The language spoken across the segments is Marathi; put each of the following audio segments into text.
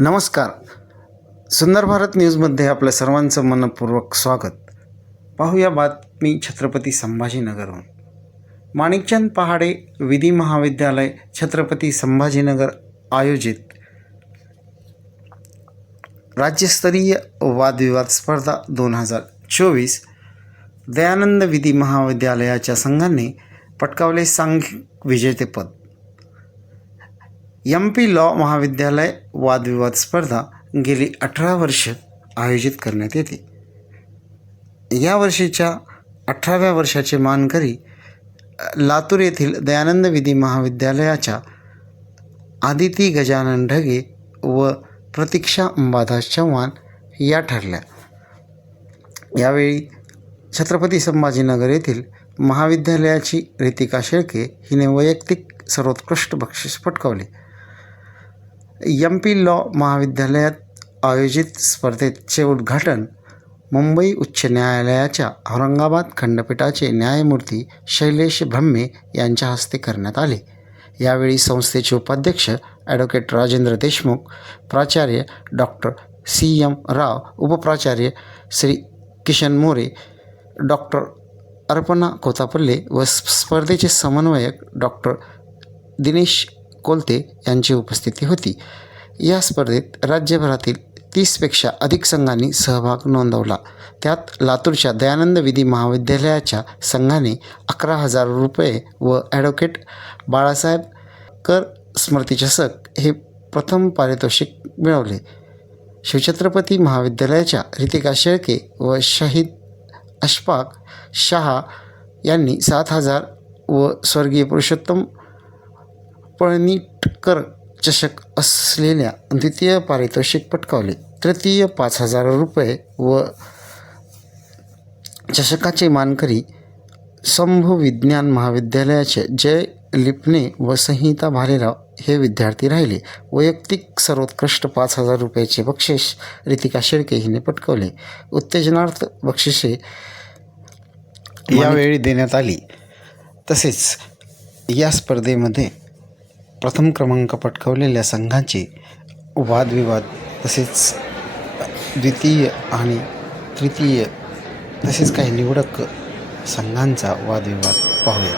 नमस्कार. सुंदर भारत न्यूजमध्ये आपल्या सर्वांचं मनपूर्वक स्वागत. पाहूया बातमी छत्रपती संभाजीनगरहून. माणिकचंद पहाडे विधी महाविद्यालय छत्रपती संभाजीनगर आयोजित राज्यस्तरीय वादविवाद स्पर्धा 2024 दयानंद विधी महाविद्यालयाच्या संघाने पटकावले सांघिक विजेतेपद. MP लॉ महाविद्यालय वादविवाद स्पर्धा गेली 18 वर्ष आयोजित करण्यात येते. या वर्षीच्या 18व्या वर्षाचे मानकरी लातूर येथील दयानंद विधी महाविद्यालयाच्या आदिती गजानन ढगे व प्रतीक्षा अंबादास चव्हाण या ठरल्या. यावेळी छत्रपती संभाजीनगर येथील महाविद्यालयाची रितिका शेळके हिने वैयक्तिक सर्वोत्कृष्ट बक्षीस पटकावले. MP लॉ महाविद्यालयात आयोजित स्पर्धेचे उद्घाटन मुंबई उच्च न्यायालयाच्या औरंगाबाद खंडपीठाचे न्यायमूर्ती शैलेश ब्रह्मे यांच्या हस्ते करण्यात आले. यावेळी संस्थेचे उपाध्यक्ष ॲडव्होकेट राजेंद्र देशमुख, प्राचार्य डॉक्टर CM राव, उपप्राचार्य श्री किशन मोरे, डॉक्टर अर्पणा कोतापल्ले व स्पर्धेचे समन्वयक डॉक्टर दिनेश कोलते यांची उपस्थिती होती. या स्पर्धेत राज्यभरातील 30पेक्षा अधिक संघांनी सहभाग नोंदवला. त्यात लातूरच्या दयानंद विधी महाविद्यालयाच्या संघाने 11,000 रुपये व ॲडव्होकेट बाळासाहेब कर स्मृतिचषक हे प्रथम पारितोषिक मिळवले. शिवछत्रपती महाविद्यालयाच्या रितिका शेळके व शहीद अशफाक शाह यांनी 7,000 व स्वर्गीय पुरुषोत्तम पळणीटकर चषक असलेल्या द्वितीय पारितोषिक पटकावले. तृतीय 5,000 रुपये व चषकाचे मानकरी संभू विज्ञान महाविद्यालयाचे जय लिपणे व संहिता भालेराव हे विद्यार्थी राहिले. वैयक्तिक सर्वोत्कृष्ट 5,000 रुपयाचे बक्षीस रितिका शेळके हिने पटकावले. उत्तेजनार्थ बक्षिसे यावेळी देण्यात आली. तसेच या स्पर्धेमध्ये प्रथम क्रमांक पटकावलेल्या संघांचे वादविवाद तसेच द्वितीय आणि तृतीय तसेच काही निवडक संघांचा वादविवाद पाहूया.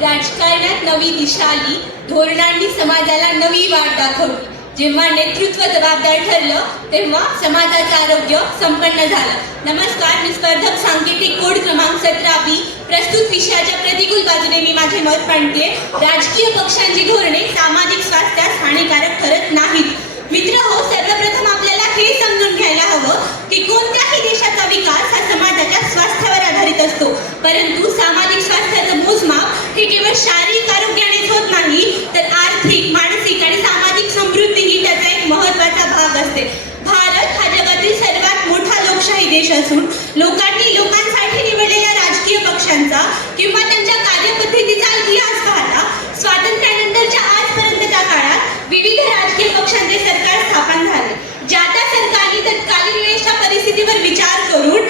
राजकारणात नवी दिशा आली, धोरणांनी समाजाला नवी वाट दाखवली. जेव्हा नेतृत्व जबाबदार ठरलं तेव्हा समाजाचं आरोग्य संपन्न झालं. नमस्कार, मी स्पर्धक सांकेतिक कोड क्रमांक 17B. प्रस्तुत विषयाच्या प्रतिकूल बाजूने मी माझे मत मांडते. राजकीय पक्षांची धोरणे सामाजिक स्वास्थ्यास हानिकारक ठरत नाहीत. मित्रहो, सर्वप्रथम आपल्याला हे समजून घ्यायला हवं की कोणत्याही देशाचा विकास हा समाजाच्या स्वास्थ्यावर आधारित असतो. परंतु सामाजिक स्वास्थ्याचं मोजमाप हे केवळ शारीरिक आरोग्यानेच होत नाही, तर आर्थिक, मानसिक आणि सामाजिक समृद्धी ही त्याचा एक महत्त्वाचा भाग असते. भारत हा जगातील सर्वात मोठा लोकशाही देश असून लोकांनी लोकांसाठी निवडलेल्या राजकीय पक्षांचा किंवा त्यांच्या कार्यपद्धतीचा इतिहास पाहता स्वातंत्र्यानंतरच्या आजपर्यंतच्या काळात विविध राजकीय पक्षांचे सरकार स्थापन झाले. ज्या त्या सरकारने तत्कालीन वेळेच्या परिस्थितीवर विचार करून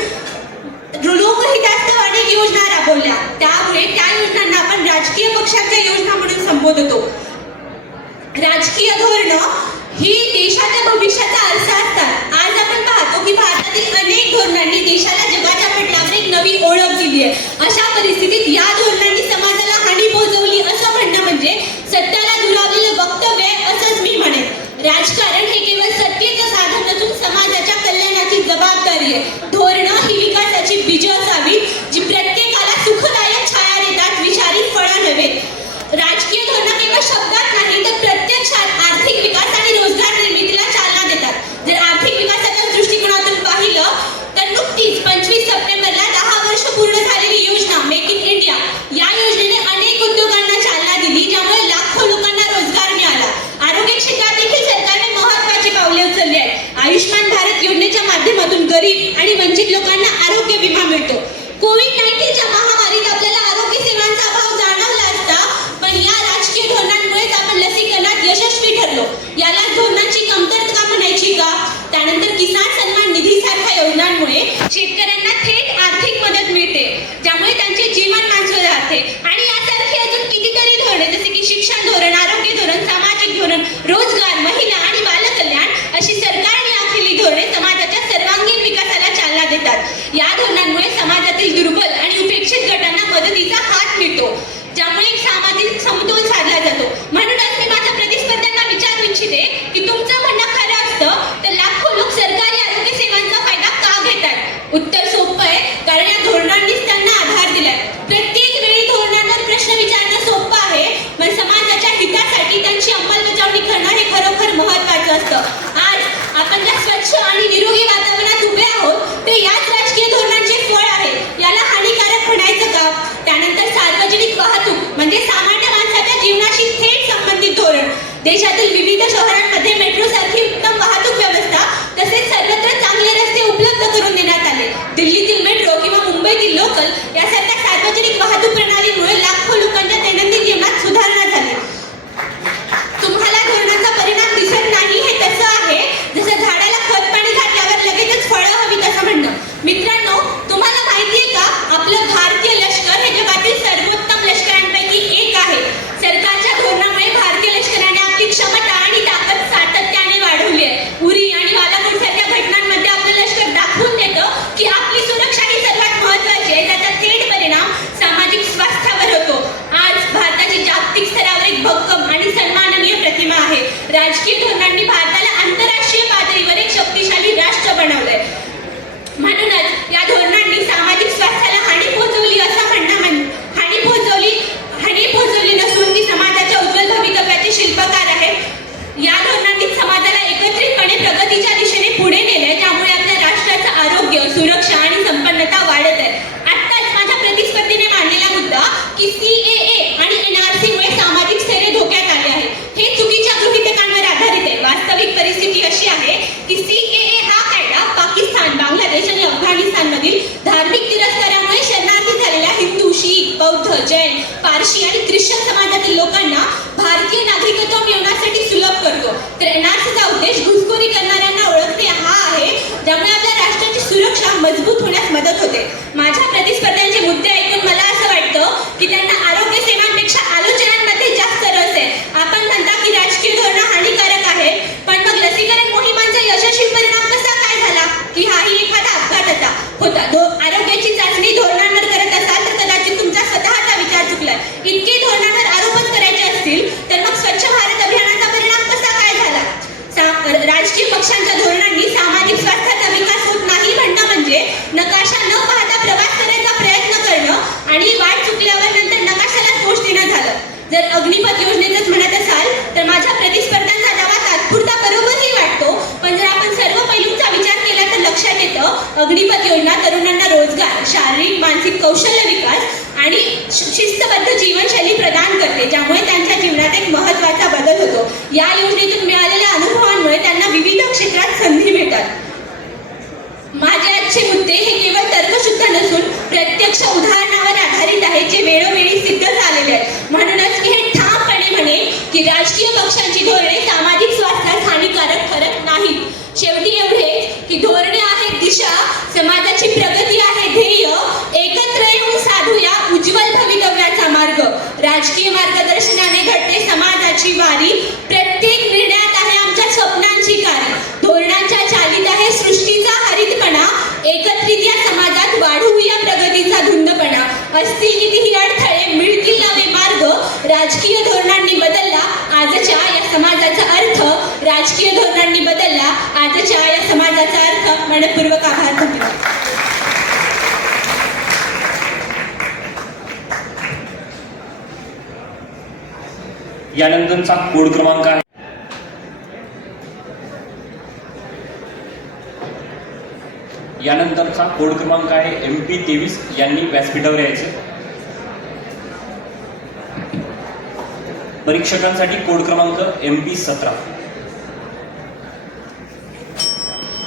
लोकहितार्थ अनेक योजना राबवल्या. त्यामुळे त्या योजनांना आपण राजकीय पक्षांच्या योजना म्हणून संबोधतो. राजकीय धोरणं ही देशाच्या भविष्याचा आरसा असतात. आज आपण पाहतो की भारतातील अनेक धोरणांनी देशाला जगाच्या पटलावर एक नवी ओळख दिली आहे. अशा परिस्थितीत या धोरणांनी समाजाला हानी पोहोचवली असं म्हणणं म्हणजे सत्याला दुरावलेलं वक्तव्य असंच मी म्हणेन. राजकारण हे केवळ सत्तेचं साधन नसून समाजाच्या कल्याणाची जबाबदारी आहे. धोरणं ही विकासाची बीजं असावी जी प्रत्येकाला सुखदायक छाया देतात, विषारी फळं नव्हेत. राजकीय धोरणं केवळ शब्दात नाही तर प्रत्यक्षात आर्थिक विकास आणि रोजगार निर्मितीला चालना देतात. जर आर्थिक विकासाच्या दृष्टिकोनातून पाहिलं तर नुकतीच 25 सप्टेंबरला 10 वर्ष पूर्ण झालेली योजना मेक इन इंडिया या योजनेने अनेक उद्योगांना चालना दिली, ज्यामुळे लाखो लोकांना रोजगार मिळाला. आरोग्य क्षेत्रात देखील सरकारने महत्त्वाची पावले उचलली आहेत. आयुष्मान भारत योजनेच्या माध्यमातून गरीब आणि वंचित लोकांना आरोग्य विमा मिळतो. कोविड-19च्या महामारीत आपल्याला आरोग्य सेवांचा अभाव जाणवला असता, पण या राजकीय धोरणांमुळेच आपण लसीकरणात यशस्वी ठरलो. याला धोरणांची कमतरता म्हणायची का? त्यानंतर किसान सन्मान निधी सारख्या योजनांमुळे शेतकऱ्यांना थेट आर्थिक मदत मिळते, ज्यामुळे त्यांचे जीवनमान सुधारते. आणि यासारखी अजून कितीतरी धोरणे जसे की शिक्षण धोरण, आरोग्य धोरण, सामाजिक धोरण, रोजगार, महिला आणि बालकल्याण स्वच्छ आणि निरोगी वातावरणात उभे आहोत ते याच राजकीय धोरणांचे फळ आहे. याला हानिकारक म्हणायचं का? त्यानंतर सार्वजनिक वाहतूक म्हणजे सामान्य माणसाच्या जीवनाशी थेट संबंधित धोरण. देशातील विविध शहरांमध्ये मेट्रो सारखी उत्तम वाहतूक व्यवस्था तसेच सर्वत्र चांगले रस्ते उपलब्ध करून देण्यात आले. दिल्लीतील मेट्रो किंवा मुंबईतील लोकल यासारख्या सार्वजनिक वाहतूक प्रणालीमुळे लाखो लोकांच्या दैनंदिन जीवनात सुधारणा झाली. तुम्हाला धोरणाचा परिणाम दिसत नाही हे तसं आहे जसं झाडाला खत पाणी घातल्यावर लगेचच फळं हवीत असं म्हणणं. मित्रांनो, तुम्हाला माहिती आहे का आपलं भारतीय लष्कर हे जगातील सर्वोत्तम लष्करांपैकी एक आहे. सरकारच्या धोरणामुळे भारतीय लष्कराने आपली क्षमता आणि ताकद सातत्याने वाढवली आहे. उरी आणि बालाकोट सारख्या घटनांमध्ये आपलं लष्कर दाखवून देतं की आपली सुरक्षा ही सर्वात महत्त्वाची आहे. त्याचा थेट परिणाम सामाजिक स्वास्थ्यावर होतो. आज भारताची जागतिक स्तरावर एक भक्कम आणि सन्माननीय प्रतिमा आहे. राजकीय धोरणांनी भारताला आंतरराष्ट्रीय पातळीवर एक शक्तिशाली राष्ट्र बनवलंय. म्हणूनच या धोरणांनी सामाजिक स्वास्थ्याला हानी पोहोचवली नसून ती समाजाच्या उज्ज्वल भवितव्याचे शिल्पकार आहे. या धोरणांनी समाजाला एकत्रितपणे प्रगतीच्या दिशेने पुढे नेलंय, ज्यामुळे आपल्या राष्ट्राचं आरोग्य, सुरक्षा आणि संपन्नता वाढत आहे. आत्ताच माझ्या प्रतिस्पर्धीने मांडलेला मुद्दा की CAA आणि NRC मुळे सामाजिक स्थैर्य धोक्यात आले आहे, हे चुकीच्या गृहीतकांवर आधारित आहे. वास्तविक परिस्थिती अशी आहे की CAA हा कायदा पाकिस्तान, बांगलादेश आणि अफगाणिस्तानमधील धार्मिक तिरस्कारामुळे शरणार्थी झालेल्या हिंदू, शीख, बौद्ध, जैन, पारशी आणि ख्रिश्चन समाजातील लोकांना भारतीय नागरिकत्व मिळवण्यासाठी सुलभ करतो. तर NRCचा उद्देश घुसखोरी करणाऱ्यांना ओळखणे हा आहे, ज्यामुळे आपल्या राष्ट्राची सुरक्षा मजबूत होण्यास मदत होते. माझ्या प्रतिस्पर्ध्यांचे मुद्दे ऐकून मला असं वाटतं की त्यांना आरोग्य सेवांपेक्षा आलोचनांमध्ये जास्त रस आहे. आपण म्हणता की राजकीय धोरणं हानिकारक आहेत, पण मग लसीकरण मोहिमांचा यशस्वी परिणाम कसा काय झाला की हाही एखादा अपघात होता. आरोग्याची चाचणी धोरणांवर करत असाल तर कदाचित तुमचा स्वतःचा विचार चुकलाय. इतके धोरणांवर आरोपच करायचे असतील तर मग स्वच्छ भारत अभियानाचा परिणाम कसा काय झाला? राजकीय पक्षांच्या धोरणांनी सामाजिक स्वास्थ्याचा विकास होत नाही म्हणणं म्हणजे नकाशा न पाहता प्रवास करायचा प्रयत्न करणं आणि वाट चुकल्यावर नंतर नकाशाला दोष देणं झालं. जर अग्निपथ योजनेचंच म्हणत असाल तर माझ्या प्रतिस्पर्ध्यांचा दावा तात्पुरता बरोबरही वाटतो, पण जर आपण सर्व पैलूंचा विचार केला तर लक्षात येतं अग्निपथ योजना तरुणांना रोजगार, शारीरिक मानसिक कौशल्य विकास आणि शिस्तबद्ध जीवनशैली प्रदान करते, ज्यामुळे त्यांच्या जीवनात एक महत्त्वाचा बदल होतो. या योजनेतून मिळालेल्या अनुभवांमुळे त्यांना विविध क्षेत्रात संधी मिळतात. माझे आजचे मुद्दे हे केवळ तर्कशुद्ध नसून प्रत्यक्ष उदाहरणावर आधारित आहेत, जे वेळोवेळी सिद्ध झालेले आहेत. म्हणूनच मी हे ठामपणे म्हणेन की राजकीय पक्षांची धोरणे सामाजिक स्वास्थ्यास हानिकारक ठरत नाहीत. शेवटी एवढेच की धोरणे आहेत दिशा, समाजाची प्रगती आहे ध्येय, एकत्र येऊन साधूया उज्ज्वल भवितव्याचा मार्ग. राजकीय मार्गदर्शनाने घडते समाजाची वारी, प्रत्येक निर्णयात आहे आमच्या स्वप्नांची कारी. धोरणांच्या चालीत आहे सृष्टीचा हरितपणा, एकत्रित या समाजात वाढवूया प्रगतीचा धुंदपणा. असतील कितीही अडथळे, मिळतील नवे मार्ग, राजकीय धोरणांनी बदलला आजच्या या समाजाचा अर्थ. राजकीय धोरणांनी बदलला आजच्या या समाजाचा अर्थ. मनपूर्वक आभार. धन्यवाद. यानंतरचा कोड क्रमांक आहे MP 23 यांनी व्यासपीठावर यायचे. परीक्षकांसाठी कोड क्रमांक MP 17.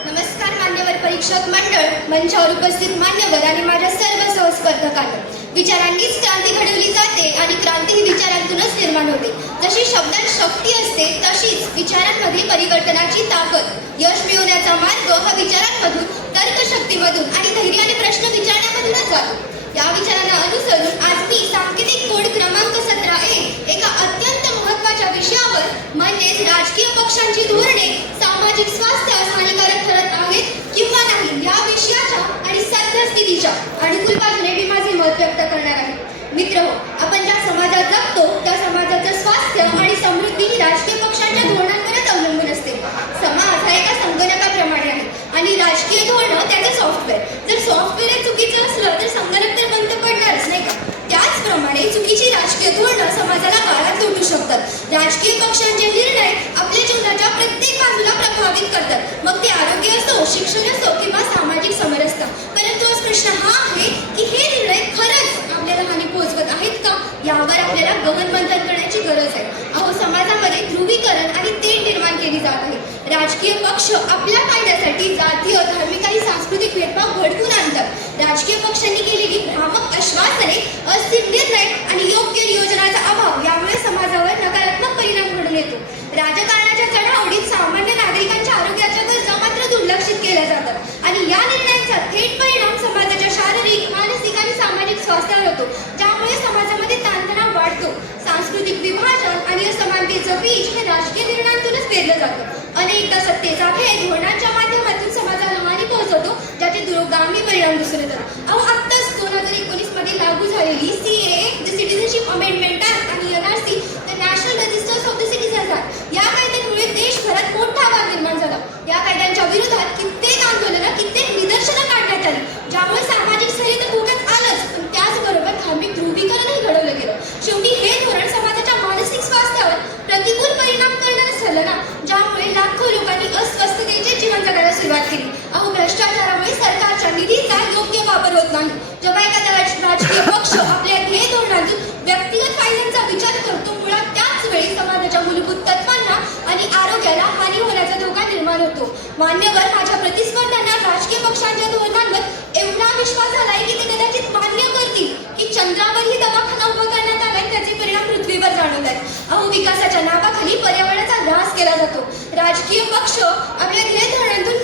नमस्कार मान्यवर परीक्षक मंडळ, मंचावर उपस्थित मान्यवर आणि माझ्या सर्व सहस्पर्धकांना. विचारांनीच क्रांती घडवली जाते आणि क्रांती ही विचारांतूनच निर्माण होते. जशी शब्दात शक्ती असते तशीच विचारांमध्ये परिवर्तनाची ताकद. यश मिळवण्याचा मार्ग हा विचारांमधून, तर्कशक्तीमधून आणि धैर्याने प्रश्न विचारण्यामधूनच जातो. या विचारांना अनुसरून आज मी सांकेतिक कोड क्रमांक 17A एका अत्यंत महत्त्वाच्या विषयावर म्हणजेच राजकीय पक्षांची धोरणे सामाजिक स्वास्थ्यास हानिकारक ठरत आहेत किंवा नाही या विषयाच्या आणि सद्यस्थितीच्या अनुकूल बाजूने मी माझे मत व्यक्त करणार आहे. मित्रहो, आपण ज्या समाजात जगतो त्या समाजाचं स्वास्थ्य आणि समृद्धी ही राजकीय पक्षांच्या धोरणांवरच अवलंबून असते. समाज हा एका संगणकाप्रमाणे आहे आणि राजकीय धोरणं त्याचे सॉफ्टवेअर. जर सॉफ्टवेअर चुकीचं असलं तर संगणक तर बंद पडणारच, नाही का? त्याचप्रमाणे चुकीची राजकीय धोरणं समाजाला गाळात लोटू शकतात. राजकीय पक्षांचे निर्णय आपल्या जीवनाच्या प्रत्येक बाजूला प्रभाव प्रभावित करतात, मग ते आरोग्य असो, शिक्षण असो किंवा सामाजिक समरसता. परंतु आज प्रश्न हा आहे की हे निर्णय खरंच आपल्याला हानी पोहोचवत आहेत का, यावर आपल्याला गहन मंथन करण्याची गरज आहे. अहो, समाजामध्ये ध्रुवीकरण आणि तेढ निर्माण केली जात आहे. राजकीय पक्ष आपल्या फायद्यासाठी जातीय, धार्मिक आणि सांस्कृतिक भेदभाव घडवून आणतात. राजकीय पक्षांनी केलेली भ्रामक आश्वासने, अस्थिर निर्णय आणि योग्य नियोजनाचा अभाव यामुळे समाजावर नकारात्मक परिणाम घडून येतो. राजकारणाच्या चढाओढीत सामान्य नागरिकांच्या आरोग्याच्या गरजा मात्र दुर्लक्षित केल्या जातात आणि या निर्णयांचा थेट परिणाम समाजाच्या शारीरिक, मानसिक आणि सामाजिक स्वास्थ्यावर होतो, ज्यामुळे समाजामध्ये ताणतणाव वाढतो. सांस्कृतिक विभाजन आणि असमानतेचं बीज हे राजकीय निर्णयांतूनच पेरलं जातं. अनेकदा सत्तेचा खेळ धोरणांच्या माध्यमातून समाजाला हानी पोहोचवतो, ज्याचे दुरोगामी परिणाम दिसून येतात. अहो, आत्ताच 2019 मध्ये लागू झालेली CAA, the citizenship amendment act आणि NRC, the national registers of the citizens act, या कायद्यांमुळे देशभरात मोठा वाद निर्माण झाला. या कायद्यांच्या विरोधात कित्येक आंदोलनं, कित्येक निदर्शनं काढण्यात आली, ज्यामुळे सामाजिक स्थैर्य तर धोक्यात आलंच, पण त्याचबरोबर धार्मिक ध्रुवीकरणही घडवलं गेलं. शेवटी हे धोरण समाजाच्या मानसिक स्वास्थ्यावर प्रतिकूल परिणाम करणारच ठरलं ना, ज्यामुळे लाखो लोकांनी अस्वस्थतेचे जीवन जगायला सुरुवात केली. अहो, भ्रष्टाचारामुळे सरकारच्या निधीचा योग्य वापर होत नाही. जेव्हा एखादा राजकीय पक्ष आपल्या ध्येय धोरणातून व्यक्तिगत फायद्यांचा विचार करतो, मुळात त्याच वेळी समाजाच्या मूलभूत तत्वांना आणि आरोग्याला हानी होण्याचा धोका निर्माण होतो. मान्यवर, माझ्या प्रतिस्पर्ध्यांना राजकीय पक्षांच्या धोरणांवर एवढा विश्वास झालाय की ते कदाचित मान्य करतील की चंद्रावरही दवाखाना उभा करण्यात आलाय, त्याचे परिणाम पृथ्वीवर जाणवत आहेत. अहो, विकासाच्या नावाखाली पर्यावरणाचा ऱ्हास केला जातो. राजकीय पक्ष आपल्या ध्येय धोरणातून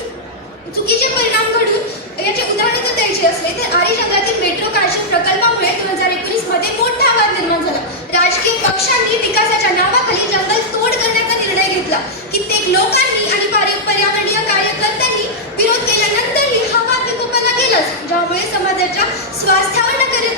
चुकीचे परिणाम घडून याचे उदाहरण जर द्यायचे असले तर आरिजंगातील मेट्रो कारशेड प्रकल्पामुळे 2019 मध्ये मोठा वाद निर्माण झाला. राजकीय पक्षांनी विकासाच्या नावाखाली जंगल तोड करण्याचा निर्णय घेतला. कित्येक लोकांनी आणि पर्यावरणीय कार्यकर्त्यांनी विरोध केल्यानंतरही हा वाद विकोपाला गेलाच, ज्यामुळे समाजाच्या स्वास्थ्यावर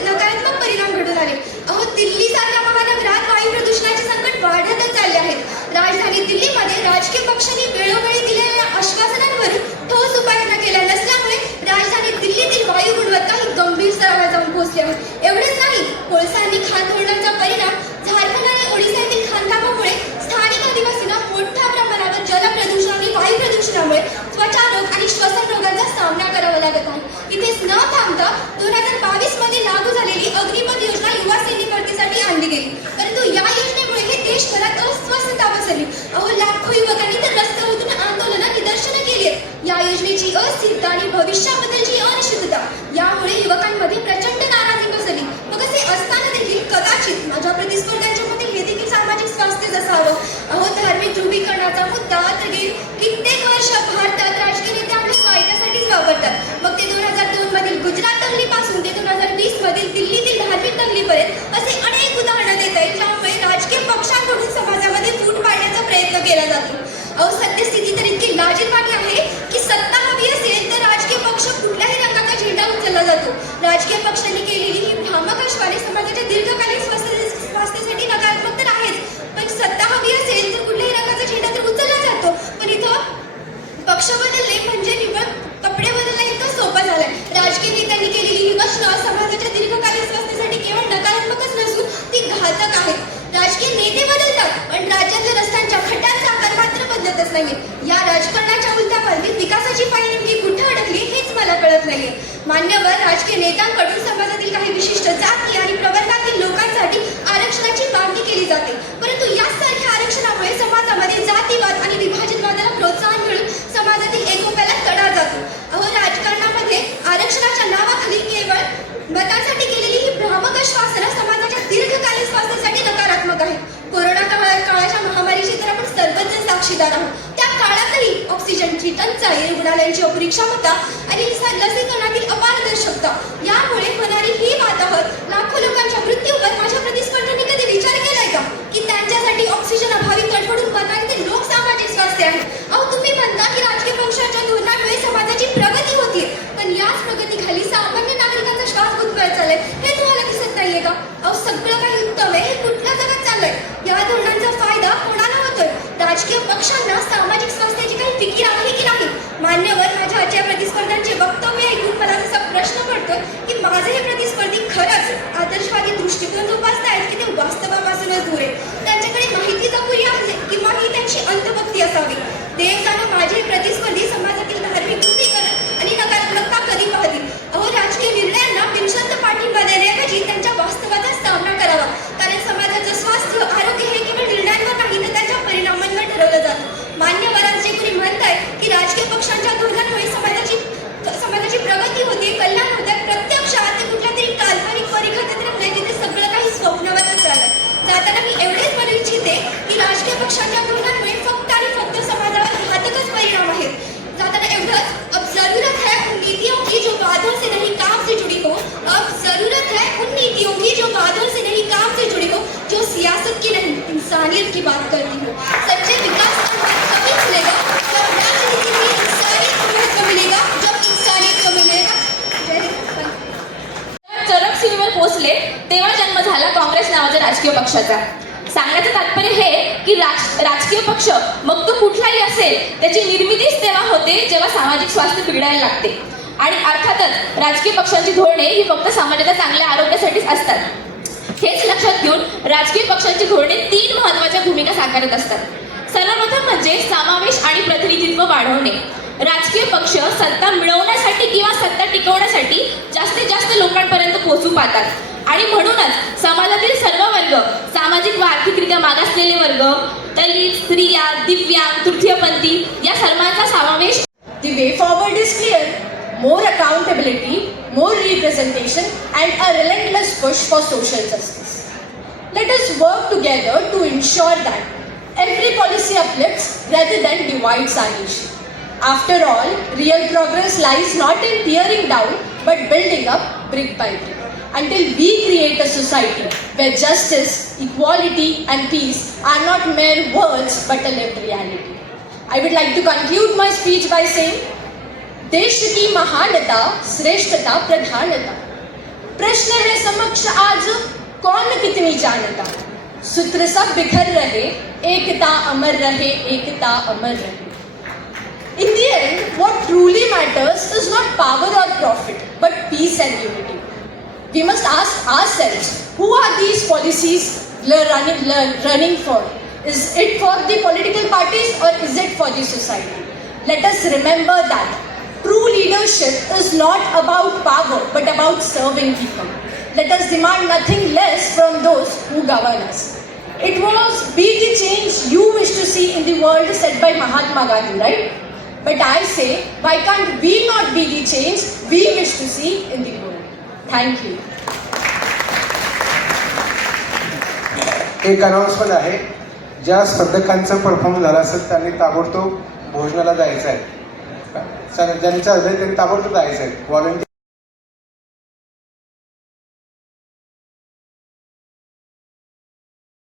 नकारात्मक परिणाम घडून आले. अहो, दिल्लीसारख्या महानगरात वायू प्रदूषणाचे संकट वाढतच चालले आहेत. राजधानी दिल्लीमध्ये राजकीय पक्षांनी वेळोवेळी दिलेल्या आश्वासनांवरून ठोस उपाययोजना केल्या नसल्यामुळे राजधानी दिल्लीतील वायू गुणवत्ता ही गंभीर स्तरावर जाऊन पोहोचली आहे. एवढेच नाही, कोळसा आणि खाण धोरणांचा परिणाम झारखंड आणि ओडिशातील खाणकामामुळे स्थानिक आदिवासींना मोठ्या प्रमाणावर जलप्रदूषण आणि वायू प्रदूषणामुळे त्वचारोग आणि श्वसन रोगांचा सामना करावा लागत आहे. इथेच न थांबता 2022 मध्ये लागू झालेली अग्निपथ योजना युवा सैनिक भरतीसाठी आणली गेली, परंतु या योजनेमुळे हे देशभरात अस्वस्थता पसरली. अहो, लाखो युवकांनी तर रस्त्यावरून आंदोलनं, निदर्शनं केली आहेत. या योजनेची अस्थिरता आणि भविष्याबद्दलची अनिश्चितता यामुळे युवकांमध्ये प्रचंड नाराजी पसरली. मग असे असताना देखील कदाचित माझ्या प्रतिस्पर्ध्यांच्या मते हे देखील सामाजिक स्वास्थ्यच असावं. अहो, धार्मिक ध्रुवीकरणाचा मुद्दा तर गेली कित्येक वर्ष भारतात राजकीय नेते आपल्या फायद्यासाठीच वापरतात. मग ते 2002 मधील गुजरात दंगलीपासून ते 2020 मधील दिल्लीतील धार्मिक दंगलीपर्यंत असे अनेक उदाहरणं देता येईल, ज्यामुळे राजकीय पक्षांकडून समाजामध्ये फूट पाडण्याचा प्रयत्न केला जातो. अहो, सद्यस्थिती तर इतकी लाजिरवाणी आहे की सत्ता हवी असेल तर राजकीय पक्ष कुठल्याही रंगाचा झेंडा उचलला जातो. राजकीय पक्षांनी केलेली ही भ्रामक आश्वासने समाजाच्या दीर्घकालीन स्वास्थ्यासाठी नकारात्मक तर आहेच, पण सत्ता हवी असेल तर कुठल्याही रंगाचा झेंडा तर उचलला जातो. पण इथं पक्ष बदलले म्हणजे निवड कपडे बदलणे इतकं सोपं झालंय. राजकीय नेत्यांनी केलेली ही भाषणं समाजाच्या दीर्घकालीन स्वास्थ्यासाठी केवळ नकारात्मकच नसून ती घातक आहेत. राजकीय नेते बदलतात, पण राज्यातल्या रस्त्यांच्या खड्ड्यांचा आकार मात्र बदलतच नाहीये. या राजकारणाच्या उलट्या पालवीत विकासाची पायरी नेमकी कुठे अडकली हेच मला कळत नाहीये. मान्यवर, राजकीय नेत्यांकडून समाजातील काही विशिष्ट जाती आणि प्रवर्गातील लोकांसाठी आरक्षणाची मागणी केली जाते, परंतु यासारख्या आरक्षणामुळे समाजामध्ये जातीवाद आणि विभाजनवादाला प्रोत्साहन मिळून समाजातील एकोप्याला तडा जातो. अहो, राजकारणामध्ये आरक्षणाच्या नावाखाली केवळ मतांसाठी केलेली ही भ्रामक आश्वासनं समाजाच्या दीर्घकालीन स्वास्थ्यासाठी नकारात्मक आहे. कोरोना काळाच्या महामारीची तर आपण सर्वजण साक्षीदार आहोत. त्या काळातही ऑक्सिजनची टंचाई, रुग्णालयांची अपुरी क्षमता आणि लसीकरणातील अपारदर्शकता यामुळे होणारी ही वाताहत लाखो लोकांच्या मृत्यूवर माझ्या प्रतिस्पर्ध्यांनी कधी विचार केलाय का की त्यांच्यासाठी ऑक्सिजन अभावी तडफडून मरणारे ते लोक सामाजिक स्वास्थ्य आहे. अहो, तुम्ही म्हणता की राजकीय पक्षाच्या धोरणामुळे समाजाची प्रगती होतीये, पण याच प्रगतीखाली सामान्य नागरिकांचा श्वास गुदमरत चाललाय हे तुम्हाला दिसत नाहीये का? अहो, सगळं काही उत्तम आहे, हे कुठल्या जगात चाललंय? या धोरणांचा फायदा कोणाला होतोय? राजकीय पक्षांना सामाजिक स्वास्थ्याची काही फिकीर आहे की नाही? मान्यवर, माझ्या आजच्या प्रतिस्पर्ध्यांचे वक्तव्य ऐकून मला असा प्रश्न पडतोय की माझे हे प्रतिस्पर्धी खरंच आदर्शवादी दृष्टिकोन जोपासतायत की ते वास्तवापासूनच दूर आहे? त्यांच्याकडे माहितीच अपुरी आहे किंवा ही त्यांची अंतभक्ती असावी? देव जाणो, माझे लोकांपर्यंत पोहोचले तेव्हा जन्म झाला काँग्रेस नावाच्या राजकीय पक्षाचा. सांगण्याचं तात्पर्य हे की राजकीय पक्ष मग तो कुठलाही असेल त्याची निर्मितीच तेव्हा होते जेव्हा सामाजिक स्वास्थ्य बिघडायला लागते. आणि अर्थातच राजकीय पक्षांची धोरणे ही फक्त समाजाच्या चांगल्या आरोग्यासाठीच असतात. हेच लक्षात घेऊन राजकीय पक्षांची धोरणे 3 महत्त्वाच्या भूमिका साकारत असतात. सर्वप्रथम म्हणजे समावेश आणि प्रतिनिधित्व वाढवणे. राजकीय पक्ष सत्ता मिळवण्यासाठी किंवा सत्ता टिकवण्यासाठी जास्तीत जास्त लोकांपर्यंत पोहोचू पाहतात आणि म्हणूनच समाजातील सर्व वर्ग, सामाजिक व आर्थिकरित्या मागासलेले वर्ग, दलित, स्त्रिया, दिव्यांग, तृतीयपंथी या सर्वांचा समावेश. The way forward is clear. More accountability, more representation, and a relentless push for social justice. Let us work together to ensure that every policy uplifts rather than divides our nation. After all, real progress lies not in tearing down, but building up brick by brick. Until we create a society where justice, equality, and peace are not mere words but a lived reality. I would like to conclude my speech by saying, देश की महानता, श्रेष्ठता, प्रधानता. प्रश्न है समक्ष आज, कौन कितनी जानता. सूत्र सब बिखर रहे, एकता अमर रहे, एकता अमर रहे. In the end, what truly matters is not power or profit, but peace and unity. We must ask ourselves, who are these policies running for? Is it for the political parties or is it for the society? Let us remember that true leadership is not about power but about serving people. Let us demand nothing less from those who govern us. It was "Be the change you wish to see in the world" said by Mahatma Gandhi, right? But I say, why can't we not be the change we wish to see in the world? Thank you. एक अनाउन्समेंट आहे. ज्या स्पर्धकांचं परफॉर्मन्स झालं असेल त्यांनी ताबडतोब भोजनाला जायचं आहे. ज्यांनी चाललंय त्यांनी ताबडतोब जायचं आहे. व्हॉलंटियर